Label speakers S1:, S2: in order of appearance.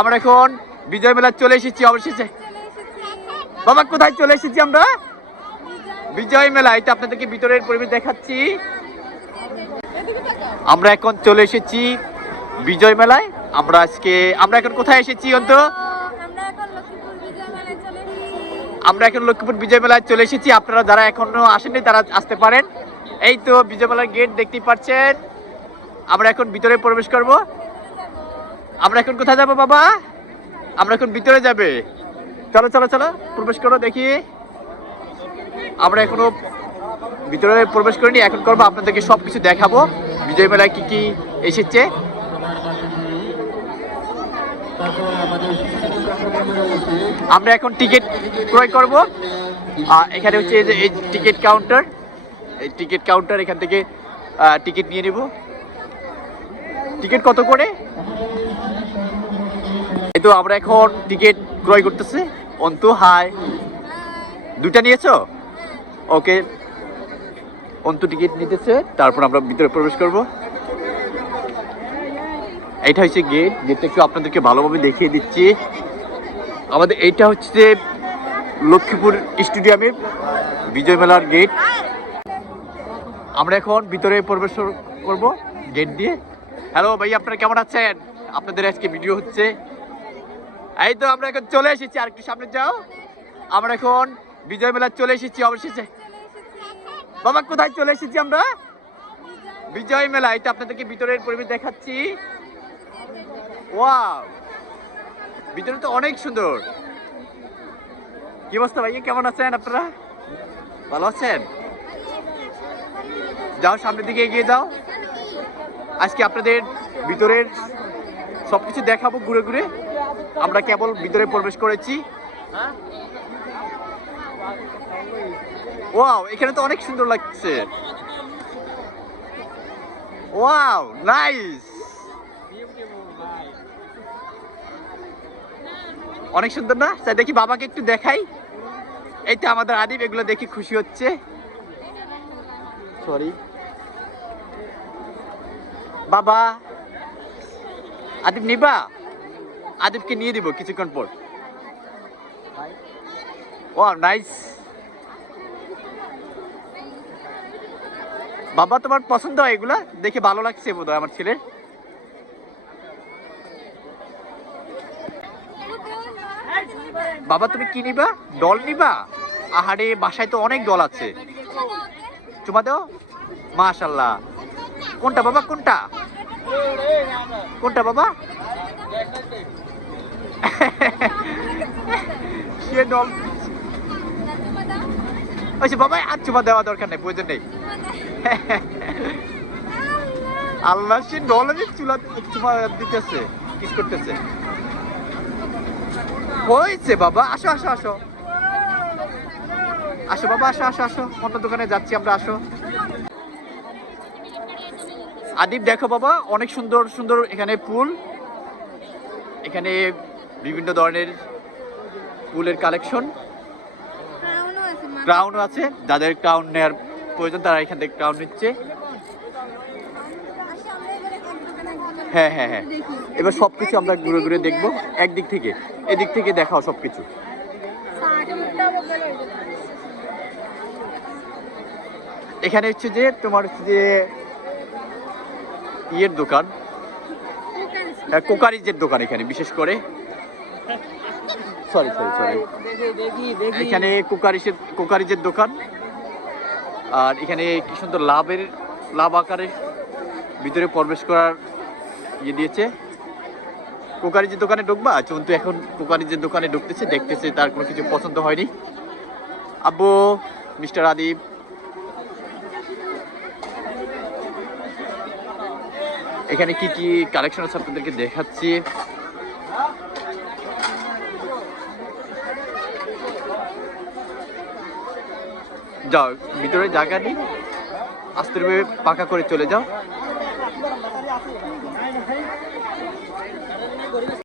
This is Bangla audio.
S1: আমরা এখন বিজয় মেলা চলে এসেছি অবশেষে। বাবা, কোথায় চলে এসেছি আমরা? বিজয় মেলা, এটা আপনাদেরকে ভিতরের পরিবেশ দেখাচ্ছি। আমরা এখন চলে এসেছি বিজয় মেলায়। আমরা আজকে, আমরা এখন কোথায় এসেছি, অন্ত?
S2: আমরা এখন লক্ষ্মীপুর বিজয় মেলায় চলে এসেছি।
S1: আপনারা যারা এখনও আসেননি, তারা আসতে পারেন। এই তো বিজয় মেলার গেট দেখতেই পাচ্ছেন। আমরা এখন ভিতরে প্রবেশ করব। আমরা এখন কোথায় যাব বাবা? আমরা এখন ভিতরে যাবে। চলো চলো চলো, প্রবেশ করো, দেখি। আমরা এখনও ভিতরে প্রবেশ করিনি, এখন করব, আপনাদেরকে সব কিছু দেখাবো। বিজয় মেলায় কি কি এসেছে। আমরা এখন টিকিট ক্রয় করব। এখানে হচ্ছে যে, এই টিকিট কাউন্টার। এই টিকিট কাউন্টার এখান থেকে টিকিট নিয়ে নেব। টিকিট কত করে? এই তো আমরা এখন টিকিট ক্রয় করতেছি। অন্তু হাই দুইটা নিয়েছো? ওকে। অন্তু টিকিট নিতেছে, তারপর আমরা ভিতরে প্রবেশ করব। এইটা হচ্ছে গেট গেটটা একটু আপনাদেরকে ভালোভাবে দেখিয়ে দিচ্ছি। আমাদের এইটা হচ্ছে লক্ষ্মীপুর স্টেডিয়ামের বিজয় মেলার গেট আমরা এখন ভিতরে প্রবেশ করব গেট দিয়ে। হ্যালো ভাই, আপনারা কেমন আছেন? আপনাদের আজকে ভিডিও হচ্ছে এই তো আমরা এখন চলে এসেছি আর একটু সামনে যাও। আমরা এখন বিজয় মেলা চলে এসেছি, অবশেষে। বাবা, কোথায় চলে এসেছি আমরা? বিজয় মেলা এটা আপনাদেরকে ভিতরের পরিবেশ দেখাচ্ছি। ওয়াও! ভিতরে তো অনেক সুন্দর। কি অবস্থা ভাইয়া, কেমন আছেন আপনারা? ভালো আছেন? যাও, সামনের দিকে এগিয়ে যাও। আজকে আপনাদের ভিতরের সবকিছু দেখাবো ঘুরে ঘুরে। আমরা কেবল ভিতরে প্রবেশ করেছি। ওয়াও, এখানে তো অনেক সুন্দর লাগছে। Wow, nice. অনেক সুন্দর না? তাই দেখি বাবাকে একটু দেখাই। এই তো আমাদের আদিব, এগুলো দেখে খুশি হচ্ছে। সরি বাবা, আদিব নিবা? আদিবকে নিয়ে দিব কিছুক্ষণ পর। ও নাইস বাবা, তোমার পছন্দ হয় এগুলা? দেখে ভালো লাগছে বোধ আমার ছেলের। বাবা, তুমি কি নিবা? ডল নিবা? আহারে, বাসায় তো অনেক ডল আছে। চুমা দাও। মাশাল্লাহ কোনটা বাবা, কোনটা? কোনটা বাবা? সে ডল আচ্ছা বাবা আর চুমা দেওয়া দরকার নেই প্রয়োজন নেই। আল্লাহ। সে ডলারের চুলা চুমা দিতেছে কিস করতেছে। হয়েছে বাবা আসো আসো আসো। আসো বাবা আসো আসো আসো। অন্য দোকানে যাচ্ছি আমরা আসো। আদিব দেখো বাবা অনেক সুন্দর সুন্দর এখানে পুল এখানে বিভিন্ন ধরনের ফুলের কালেকশন ক্রাউনও আছে যাদের ক্রাউন নেওয়ার প্রয়োজন তারা এখান থেকে ক্রাউন নিচ্ছে। হ্যাঁ হ্যাঁ হ্যাঁ। এবার সব কিছু আমরা ঘুরে ঘুরে দেখব একদিক থেকে। এদিক থেকে দেখাও সব কিছু এখানে হচ্ছে যে তোমার হচ্ছে যে ইয়ের দোকান। কোকারিজের দোকান এখানে বিশেষ করে। সরি সরি সরি এখানে কোকারিজের কোকারিজের দোকান। আর এখানে কি সুন্দর লাভের লাভ আকারে ভিতরে প্রবেশ করার ইয়ে দিয়েছে। কোকারিজের দোকানে ঢুকবা? চন্তু এখন কোকারিজের দোকানে ঢুকতেছে দেখতেছে তার কোনো কিছু পছন্দ হয়নি। আব্বু মিস্টার আদিব। এখানে কি কি কালেকশন আছে আপনাদেরকে দেখাচ্ছি? যাও ভিতরে জায়গা নেই। আস্তে করে পাকা করে চলে যাও।